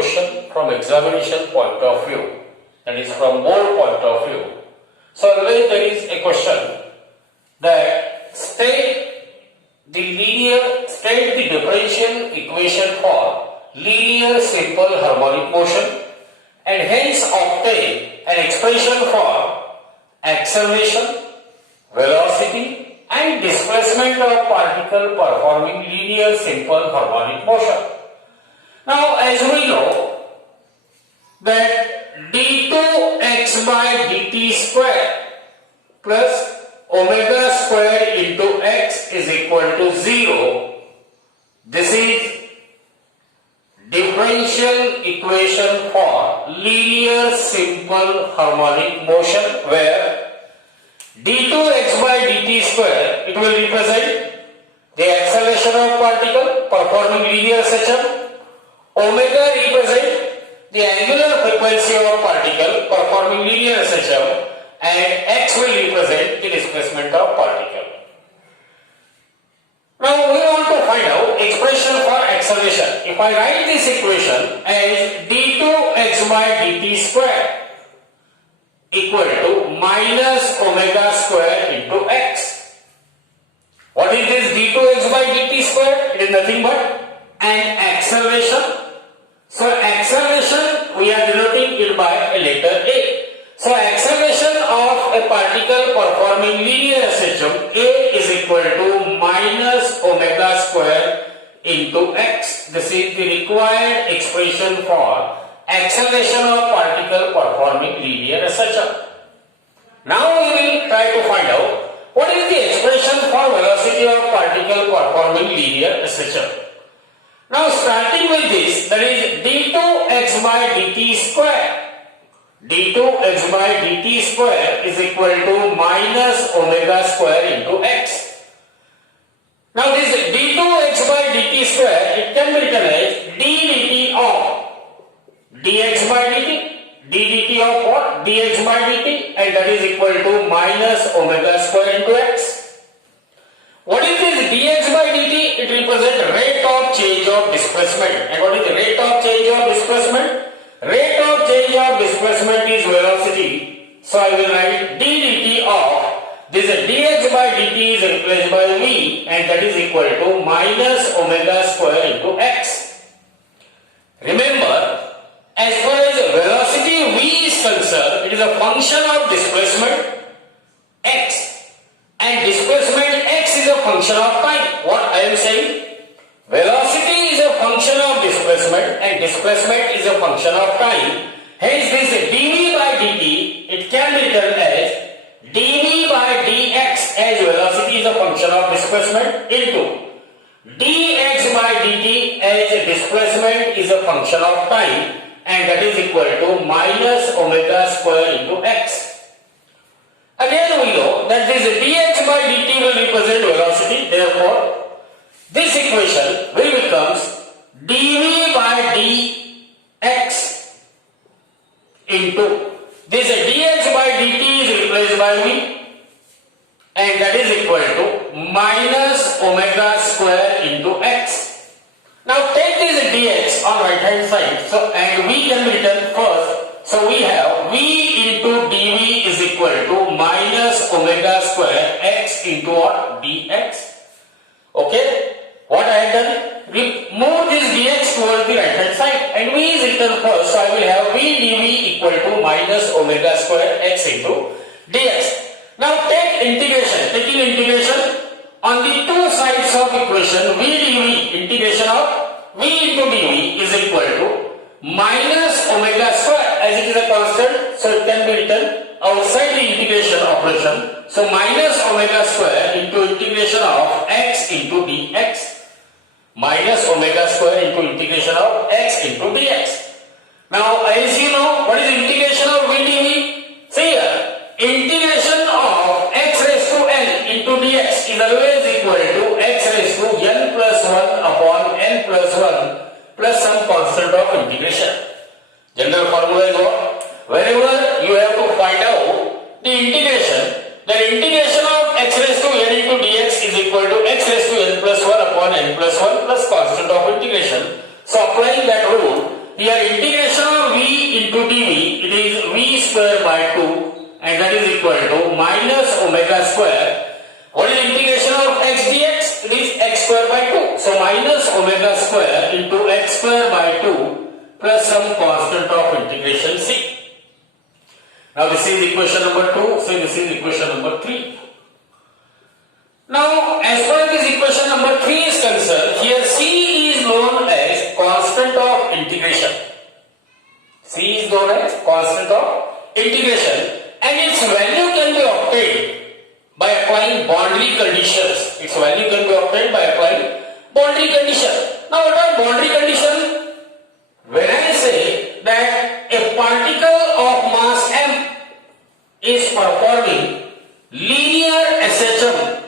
question from examination point of view, that is from board point of view. So always there is a question that state the differential equation for linear simple harmonic motion and hence obtain an expression for acceleration, velocity and displacement of particle performing linear simple harmonic motion. Now as we know that d2x by dt square plus omega square into x is equal to 0. This is differential equation for linear simple harmonic motion where d2x by dt square, it will represent the acceleration of particle performing linear section, omega represent the angular frequency of particle performing linear section, and x will represent the displacement of particle. Now we want to find out expression for acceleration. If I write this equation as d2x by dt square equal to minus omega square into x. What is this d2x by dt square? It is nothing but an acceleration. So acceleration we are denoting it by a letter A. So acceleration of a particle performing linear system A is equal to minus omega square into x. This is the required expression for acceleration of particle performing linear system. Now we will try to find out what is the expression for velocity of particle performing linear system. Now starting with this, that is d2x by dt square. d2x by dt square is equal to minus omega square into x. Now this d2x by dt square, it can be written as d dt of dx by dt, d dt of what? dx by dt, and that is equal to minus omega square into x. What is this dx by dt? It represents rate of change of displacement. And what is the rate of change of displacement? Rate of change of displacement is velocity. So I will write d dt of this dx by dt is replaced by v, and that is equal to minus omega square into x. Remember, as far as velocity v is concerned, it is a function of displacement x, and displacement x is a function of time. What I am saying? Velocity is a function of displacement and displacement is a function of time. Hence this dv by dt, it can be written as dv by dx, as velocity is a function of displacement, into dx by dt as displacement is a function of time, and that is equal to minus omega square into x. Again we know that this dx by dt will represent velocity, therefore this equation will becomes dv by dx into this dx by dt is replaced by v, and that is equal to minus omega square into x. Now take this dx on right hand side, so and v can be written first. So we have v into dv is equal to minus omega square x into what? dx. Okay? What I have done? We move this dx towards the right hand side and v is written first. So I will have v dv equal to minus omega square x into dx. Now take integration. Taking integration on the two sides of equation, v dv, integration of v into dv is equal to minus omega square, as it is a constant, so it can be written outside the integration operation. So minus omega square into integration of x into dx. Minus omega square into integration of x into dx. Now as you know, what is integration of v dv? See here, integration of x raised to n into dx is always equal to x raised to n plus 1 upon n plus 1 plus some constant of integration. General formula is what? Whenever you have to find out the integration, the integration of x raised to n into dx is equal to x raised to n plus 1 upon n plus 1 plus constant of integration. So applying that rule, here integration of v into dv, it is v square by 2 and that is equal to minus omega square. What is integration of x dx? It is x square by 2. So minus omega square into x square by 2 plus some constant of integration c. Now this is equation number 2, so this is equation number 3. Now, as far as this equation number 3 is concerned, here C is known as constant of integration. C is known as constant of integration and its value can be obtained by applying boundary conditions. Its value can be obtained by applying boundary condition. Now, what are boundary conditions? When I say that a particle of mass m is performing linear SHM,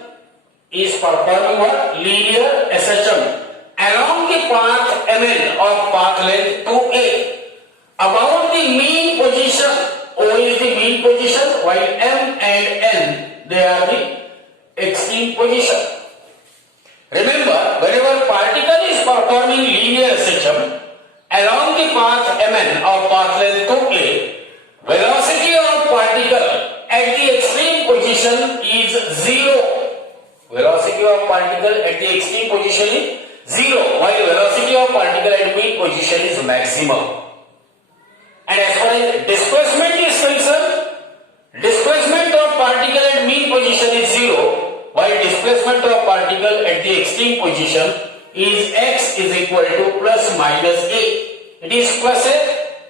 is performing what? Linear SHM along the path mn of path length 2a about the mean position. O is the mean position while m and n they are the extreme position. Remember, whenever particle is performing linear SHM along the path mn of path length 2a, velocity of particle at the extreme position is 0. Velocity of particle at the extreme position is 0, while velocity of particle at mean position is maximum. And as far as displacement is concerned, displacement of particle at mean position is 0, while displacement of particle at the extreme position is x is equal to plus minus a. It is plus a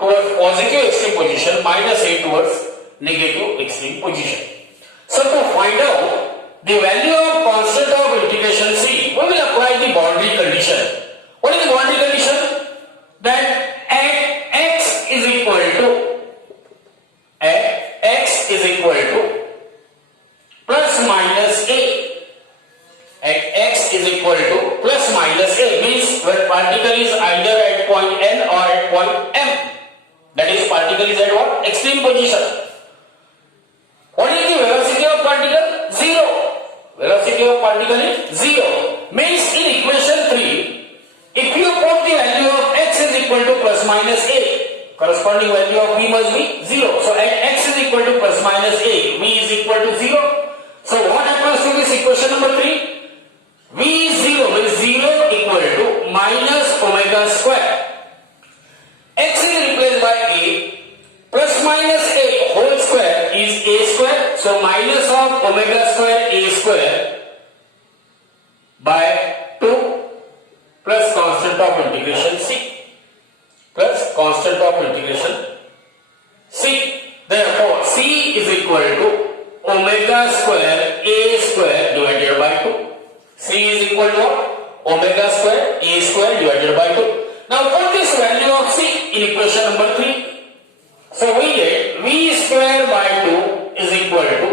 towards positive extreme position, minus a towards negative extreme position. So to find out the value of constant of integration c, we will apply the boundary condition. What is the boundary condition? That at x is equal to plus minus a. At x is equal to plus minus a means when particle is either at point n or at point m. That is, particle is at what? Extreme position. What is the velocity of particle? 0. Velocity of particle is 0. Means in equation 3, if you put the value of x is equal to plus minus a, corresponding value of v must be 0. So at x is equal to plus minus a, v is equal to 0. So what happens to this equation number 3? V is 0 means 0 equal to minus omega square. X is replaced by a, plus minus a whole square is a square. So minus of omega square a square by 2 plus constant of integration c. Plus constant of integration c. Therefore, c is equal to omega square a square divided by 2. C is equal to omega square a square divided by 2. Now put this value of c in equation number 3. So we get v square by 2 is equal to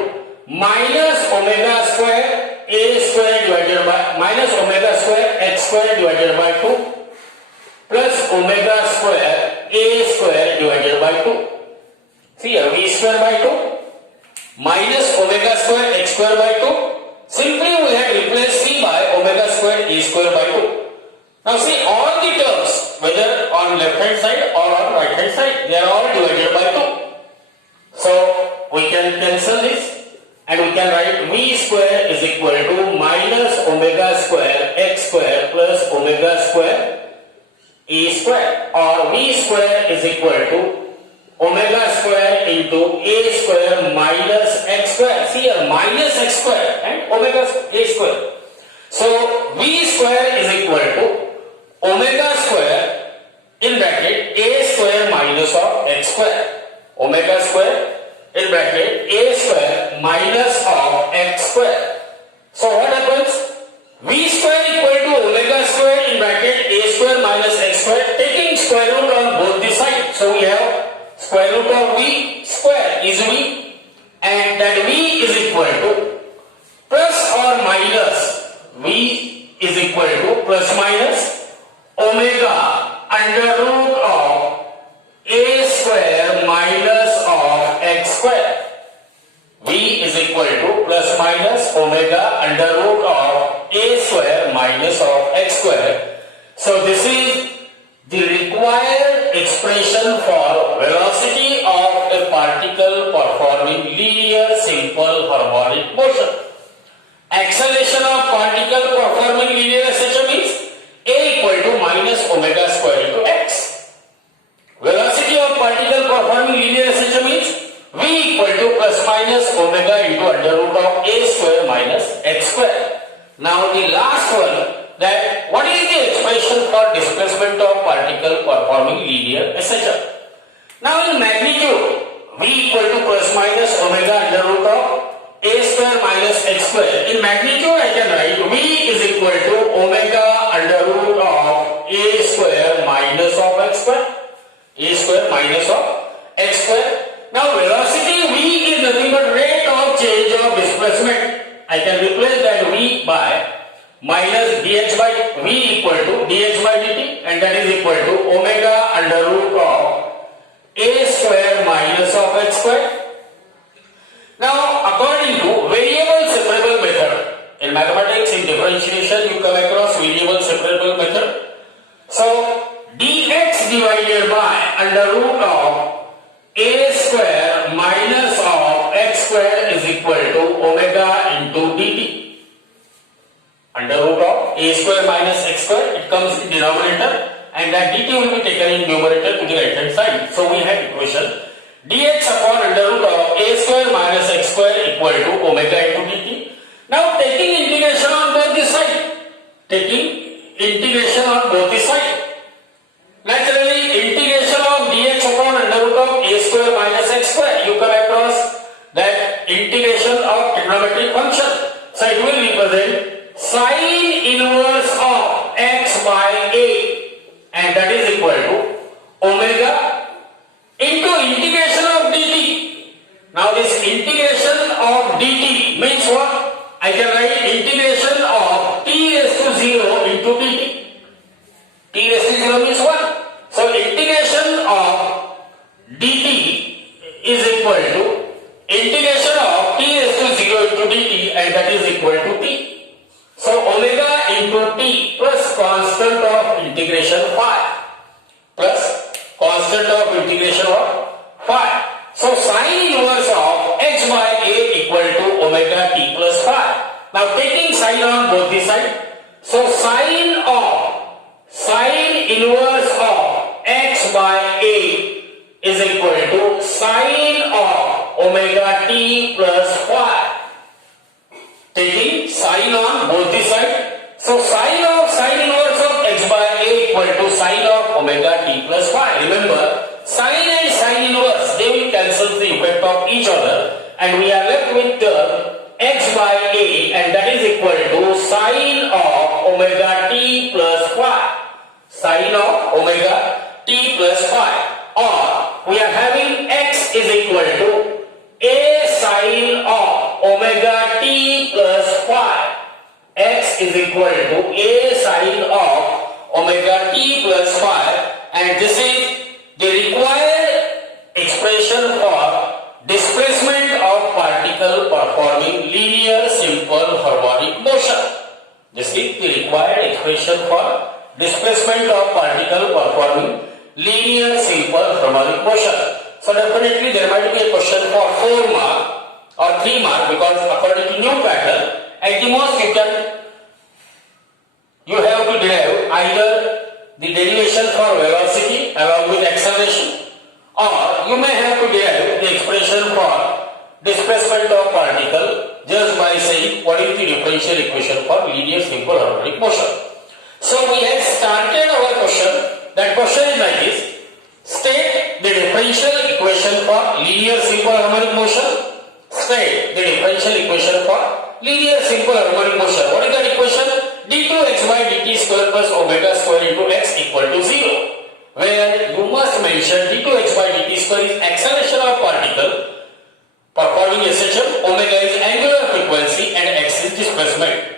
minus omega square a square divided by minus omega square x square divided by 2 plus omega square a square divided by 2. See here, v square by 2 minus omega square x square by 2. Simply we have replaced c by omega square a square by 2. Now see, all the terms, whether on left hand side or on right hand side, they are all divided by 2. So we can cancel this and we can write v square is equal to minus omega square x square plus omega square a square, or v square is equal to omega square into a square minus x square. See here, minus x square and omega a square. So v square is equal to omega square in bracket a square minus of x square. Omega square in bracket a square minus of x square. So what happens? V square equal to omega square in bracket a square minus x square, taking square root on both the sides. So we have square root of v square is v, and that v is equal to plus or minus v is equal to plus minus omega under root of a square minus of x square. V is equal to plus minus omega under root of a square minus of x square. So this is the required expression for velocity of a particle performing linear simple harmonic motion. Acceleration of particle performing linear SHM is a equal to minus omega square into x. Velocity of particle performing linear SHM is v equal to plus minus omega into under root of a square minus x square. Now the last one, that what is the expression for displacement of particle performing linear SHM? Now in magnitude, v equal to plus minus omega under root of a square minus x square. In magnitude I can write v is equal to omega under root of a square minus of x square. A square minus of x square. Now velocity v is nothing but rate of change of displacement. I can replace that v by minus dh by v equal to dh by dt, and that is equal to omega under root of a square minus of x square. Now according to variable separable method, in mathematics in differentiation you come across variable separable method. So dx divided by under root of a square minus of x square is equal to omega into dt. Under root of a square minus x square, it comes in denominator, and that dt will be taken in numerator to the right hand side. So we have equation dx upon under root of a square minus x square equal to omega into dt. Now taking integration on both the side, naturally integration of dx upon under root of a square minus x square, you come across that integration of trigonometric function. So it will represent sine inverse of x by a, and that is equal to omega into integration of dt. Now this integration of dt means what? I can write integration of t raised to 0 into dt. T raised to 0 means what? So integration of dt is equal to integration of t raised to 0 into dt, and that is equal to t. So omega into t plus constant of integration phi, plus constant of integration of phi. So sine inverse of x by a equal to omega t plus phi. Now taking sine on both the sides, so sine inverse of x by a is equal to sine of omega t plus phi. Taking sine on both the sides, so sine inverse of x by a equal to sine of omega t plus phi. Remember, sine and sine inverse, they will cancel the effect of each other, and we are left with x by a, and that is equal to sine of omega t plus phi. Sine of omega t plus phi, or we are having x is equal to a sine of omega t plus phi. X is equal to a sine of omega t plus phi, and this is the required expression for displacement of particle performing linear simple harmonic motion. This is the required expression for displacement of particle performing linear simple harmonic motion. So definitely there might be a question for 4 mark or 3 mark, because according to new pattern, at the most you have to derive either the derivation for velocity along with acceleration, or you may have to derive the expression for displacement of particle just by saying what is the differential equation for linear simple harmonic motion. So we have started our question. That question is like this: state the differential equation for linear simple harmonic motion. State the differential equation for linear simple harmonic motion. What is that equation? d2x by dt square plus omega square into x equal to 0. Where you must mention d2x by dt square is acceleration of particle performing SHM, omega is angular frequency, and x is displacement.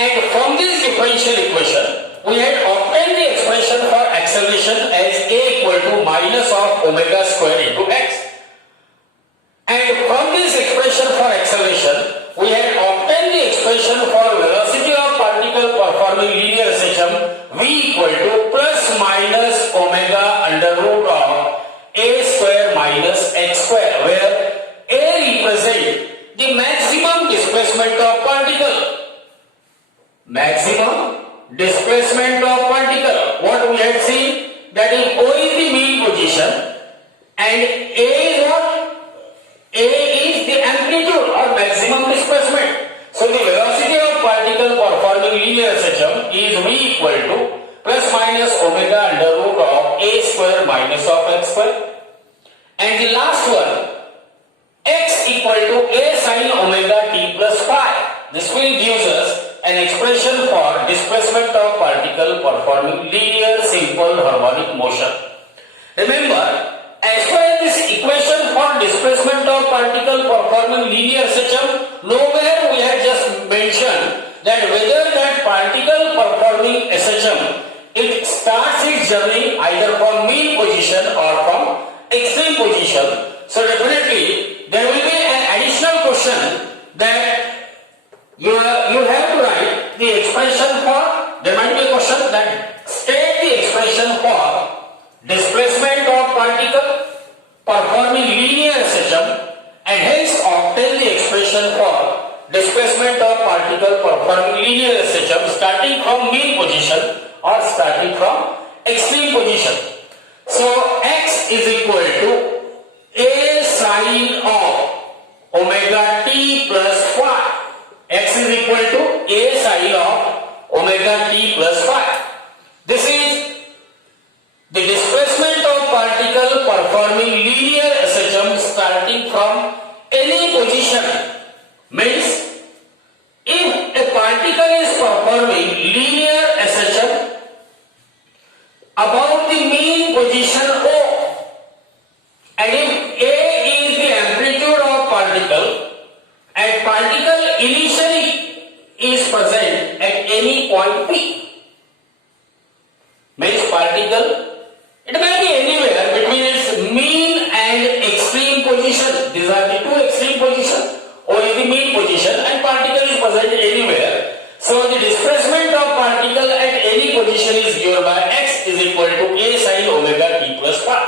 And from this differential equation, we had obtained the expression for acceleration as a equal to minus of omega square into x. And from this expression for acceleration, we had obtained the expression for velocity of particle performing linear system V equal to plus minus omega under root of a square minus x square, where a represents the maximum displacement of particle. Maximum displacement of particle. What we have seen, that is O is the mean position and A is what? A is the amplitude or maximum displacement. So the velocity of particle performing linear system is V equal to plus minus omega under root of a square minus of x square. And the last one, x equal to a sin omega t plus phi. This will gives us an expression for displacement of particle performing linear simple harmonic motion. Remember, as far as this equation for displacement of particle performing linear system, nowhere we have just mentioned that whether that particle performing a system, it starts its journey either from mean position or from extreme position. So definitely there will be an additional question that you have to write the expression for, there might be a question that state the expression for displacement of particle performing linear system and hence obtain the expression for displacement of particle performing linear system starting from mean position or starting from extreme position. So x is equal to a sin of omega t plus phi. X is equal to a sin of omega t plus phi. This is the displacement of particle performing linear system starting from any position. Means if a particle is performing linear system about the mean position O, and if A is the amplitude of particle and particle initially is present at any point P, means particle, it may be anywhere between its mean and extreme position. These are the two extreme positions. O is the mean position and particle is present anywhere. So the displacement of particle at any position is given by x is equal to a sin omega t plus phi.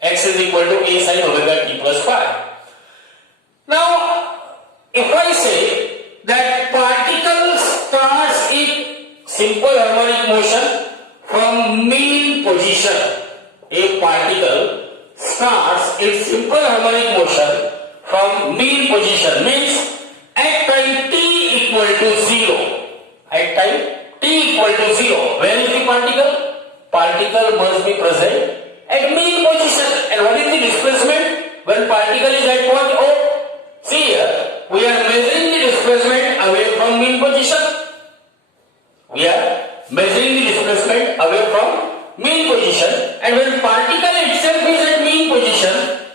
X is equal to a sin omega t plus phi. Now, if I say that particle starts its simple harmonic motion from mean position, a particle starts its simple harmonic motion from mean position, means at time t equal to 0. At time t equal to 0, where is the particle? Particle must be present at mean position. And what is the displacement when particle is at point O? See here, we are measuring the displacement away from mean position. We are measuring the displacement away from mean position, and when particle itself is at mean position,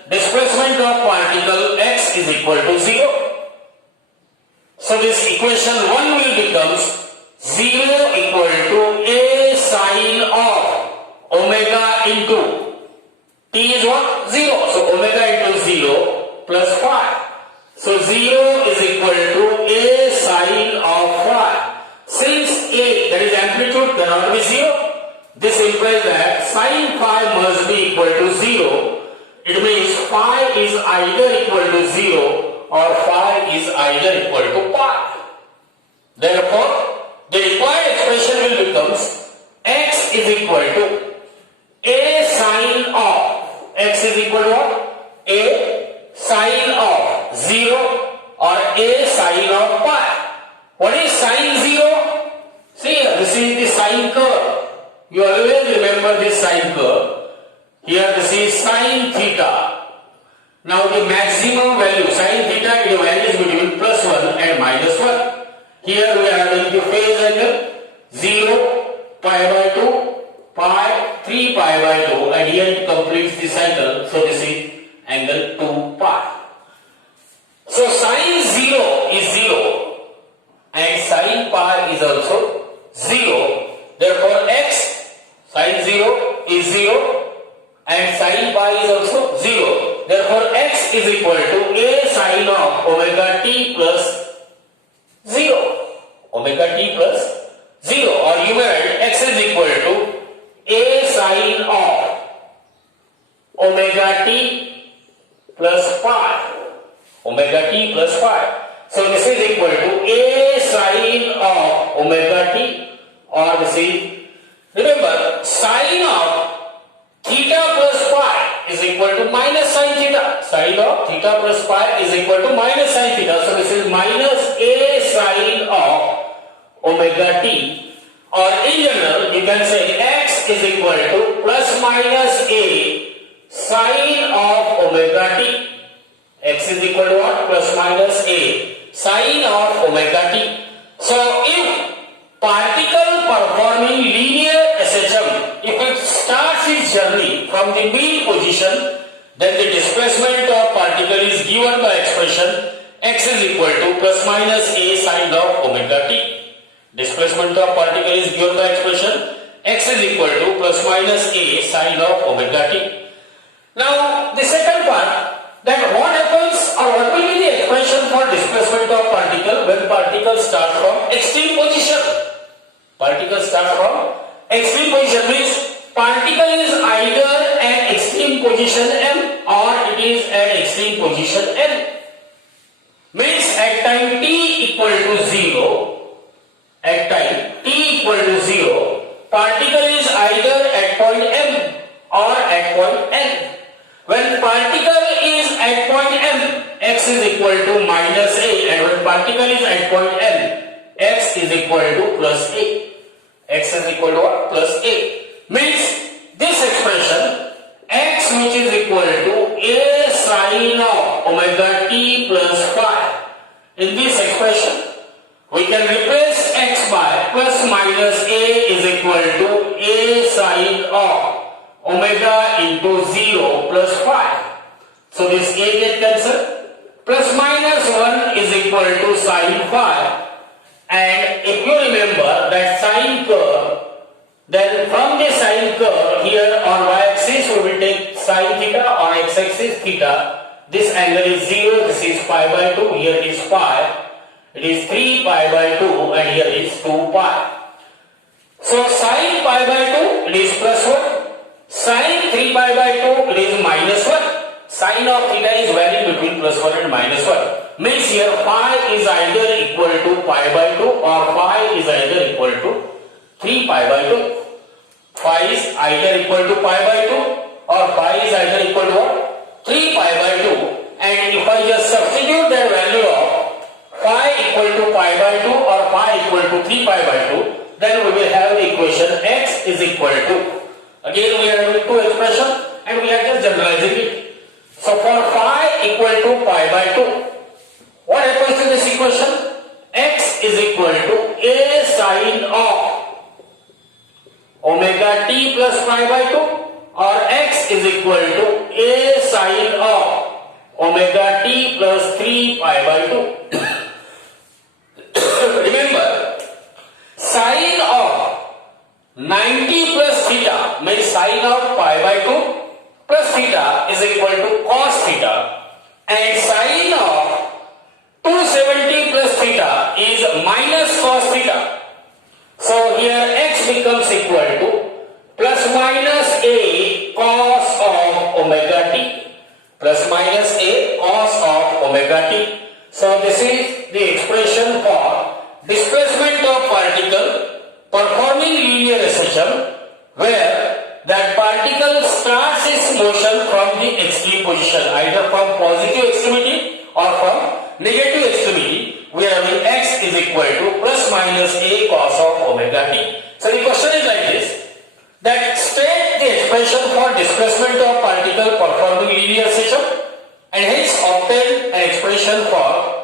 displacement of particle x is equal to 0. So this equation 1 will becomes 0 equal to a sin of omega into t is what? 0. So omega into 0 plus phi. So 0 is equal to a sin of phi. Since a, that is amplitude, cannot be 0, this implies that sin phi must be equal to 0. It means phi is either equal to 0 or phi is either equal to pi. Therefore, the required expression will becomes x is equal to a sin of, x is equal to what? A sin of 0 or a sin of pi. What is sin 0? See here, this is the sine curve. You always remember this sine curve. Here this is sin theta. Now the maximum value, sin theta, it varies between plus 1 and minus 1. Here we are having the phase angle 0, pi by 2, pi, 3 pi by 2, and here it completes the cycle. So this is angle 2 pi. So sin 0 is 0 and sin pi is also 0. Therefore x, sin 0 is 0 and sin pi is also 0. Therefore x is equal to a sin of omega t plus 0. Omega t plus 0, or you may write x is equal to a sine of omega t plus phi. Omega t plus phi. So this is equal to a sine of omega t, or this is, remember, sine of theta plus phi is equal to minus sine theta. Sine of theta plus phi is equal to minus sine theta. So this is minus a sine of omega t, or in general you can say x is equal to plus minus a sine of omega t. X is equal to what? Plus minus a sine of omega t. So if particle performing linear SHM, if it starts its journey from the mean position, then the displacement of particle is given by expression x is equal to plus minus a sine of omega t. Displacement of particle is given by expression x is equal to plus minus a sine of omega t. Now the second part, that what happens, or what will be the expression for displacement of particle when particle start from extreme position? Particle start from extreme position means particle is either at extreme position m or it is at extreme position n. Means at time t equal to 0, at time t equal to 0, particle is either at point m or at point n. When particle is at point m, x is equal to minus a, and when particle is at point n, x is equal to plus a. X is equal to what? Plus a. Means this expression x, which is equal to a sine of omega t plus phi. In this expression, we can replace x by plus minus a is equal to a sine of omega into 0 plus phi. So this a gets cancelled. Plus minus 1 is equal to sine phi. And if you remember that sine curve, then from the sine curve here on y-axis we will take sine theta, on x-axis theta. This angle is 0, this is pi by 2, here it is pi. It is 3 pi by 2 and here is 2 pi. So sine pi by 2 it is plus 1. Sine 3 pi by 2 it is minus 1. Sine of theta is varying between plus 1 and minus 1. Means here phi is either equal to pi by 2 or phi is either equal to 3 pi by 2. Phi is either equal to pi by 2 or phi is either equal to what? 3 pi by 2. And if I just substitute the value of phi equal to pi by 2 or phi equal to 3 pi by 2, then we will have the equation x is equal to, again we are having two expressions and we are just generalizing it. So for phi equal to pi by 2, what happens to this equation? X is equal to a sine of omega t plus pi by 2, or x is equal to a sine of omega t plus 3 pi by 2. Remember, sine of 90 plus theta means sine of pi by 2 plus theta is equal to cos theta, and sine of 270 plus theta is minus cos theta. So here x becomes equal to plus minus a cos of omega t, plus minus a cos of omega t. So this is the expression for displacement of particle performing linear SHM, where that particle starts its motion from the extreme position, either from positive extremity or from negative extremity. We are having x is equal to plus minus a cos of omega t. So the question is like this, that state the expression for displacement of particle performing linear SHM and hence obtain an expression for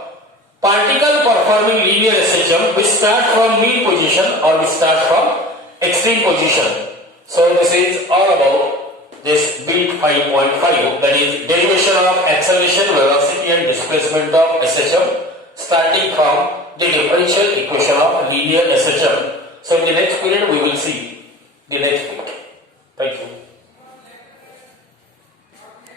particle performing linear SHM which start from mean position or which start from extreme position. So this is all about this bit 5.5, that is derivation of acceleration, velocity and displacement of SHM starting from the differential equation of linear SHM. So in the next period we will see the next bit. Thank you.